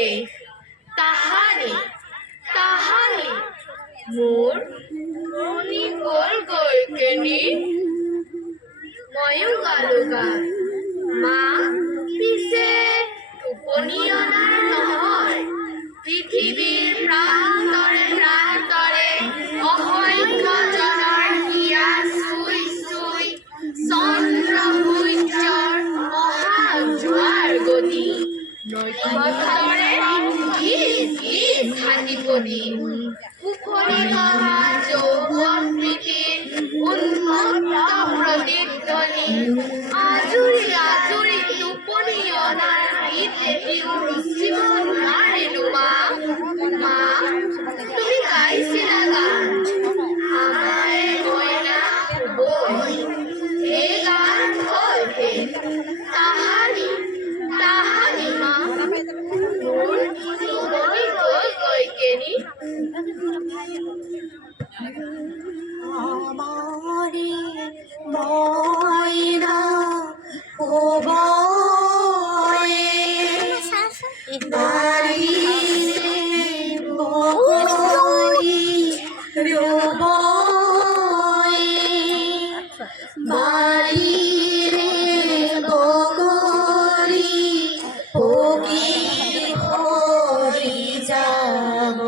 হে তাহারে তাহারে মোর মনি গোল গৈকেনি ময়ো গালো গান মা পিছে টোপনি অনাৰ নহয় পৃথিৱীৰ প্ৰান্তৰে প্ৰান্তৰে অসংখ্যজনৰ হিয়া চুই চুই চন্দ্ৰ সূৰ্যৰ মহা জোৱাৰ গতি নৈকটৰে গীত গীত হাতীপতি পুখুৰী নলা যৌৱন প্ৰীতিৰ উন্মত্ত প্ৰতিধ্বনি আজুৰি আজুৰি টোপনি অনাৰ গীত দেখিও ৰুচিব নোৱাৰিলো মা মা তুমি গাইছিলা গান আমাৰে মইনা বৈ এই গান হ'ল হে তাহানি তাহানি মা মোৰ টোপনি গ'ল গৈকেনি আমারে ময়না ও বয়ে বাড়িরে বগরি রবয়ে বাড়িরে বগরি পকি হরি যাব